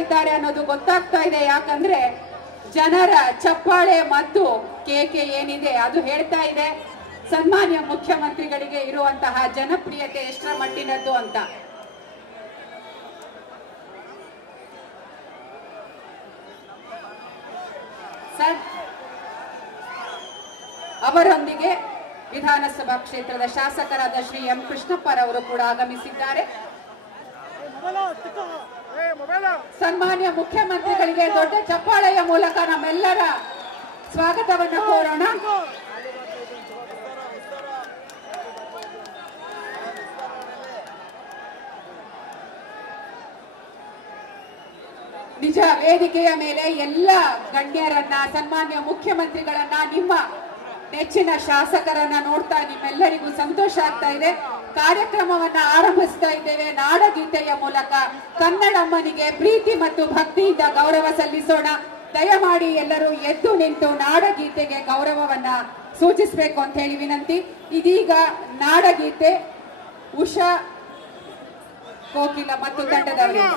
ಇದ್ದಾರೆ ಅನ್ನೋದು ಗೊತ್ತಾಗ್ತಾ ಇದೆ. ಯಾಕಂದ್ರೆ ಜನರ ಚಪ್ಪಾಳೆ ಮತ್ತು ಕೇಕೆ ಏನಿದೆ ಅದು ಹೇಳ್ತಾ ಇದೆ ಸನ್ಮಾನ್ಯ ಮುಖ್ಯಮಂತ್ರಿಗಳಿಗೆ ಇರುವಂತಹ ಜನಪ್ರಿಯತೆ ಎಷ್ಟರ ಮಟ್ಟಿನದ್ದು ಅಂತ. ಸರ್, ಅವರೊಂದಿಗೆ ವಿಧಾನಸಭಾ ಕ್ಷೇತ್ರದ ಶಾಸಕರಾದ ಶ್ರೀ ಎಂ ಕೃಷ್ಣಪ್ಪರವರು ಕೂಡ ಆಗಮಿಸಿದ್ದಾರೆ. ಸನ್ಮಾನ್ಯ ಮುಖ್ಯಮಂತ್ರಿಗಳಿಗೆ ದೊಡ್ಡ ಚಪ್ಪಾಳೆಯ ಮೂಲಕ ನಮ್ಮೆಲ್ಲರ ಸ್ವಾಗತವನ್ನು ಕೋರೋಣ. ನಿಜ, ವೇದಿಕೆಯ ಮೇಲೆ ಎಲ್ಲ ಗಣ್ಯರನ್ನ, ಸನ್ಮಾನ್ಯ ಮುಖ್ಯಮಂತ್ರಿಗಳನ್ನ, ನಿಮ್ಮ ನೆಚ್ಚಿನ ಶಾಸಕರನ್ನ ನೋಡ್ತಾ ನಿಮ್ಮೆಲ್ಲರಿಗೂ ಸಂತೋಷ ಆಗ್ತಾ ಇದೆ. ಕಾರ್ಯಕ್ರಮವನ್ನ ಆರಂಭಿಸ್ತಾ ಇದ್ದೇವೆ. ನಾಡಗೀತೆಯ ಮೂಲಕ ಕನ್ನಡಮ್ಮನಿಗೆ ಪ್ರೀತಿ ಮತ್ತು ಭಕ್ತಿಯಿಂದ ಗೌರವ ಸಲ್ಲಿಸೋಣ. ದಯಮಾಡಿ ಎಲ್ಲರೂ ಎದ್ದು ನಿಂತು ನಾಡಗೀತೆಗೆ ಗೌರವವನ್ನ ಸೂಚಿಸಬೇಕು ಅಂತ ಹೇಳಿ ವಿನಂತಿ. ಇದೀಗ ನಾಡಗೀತೆ ಉಷಾ ಕೋಕಿಲ ಮತ್ತು ತಂಡದವರಿಂದ.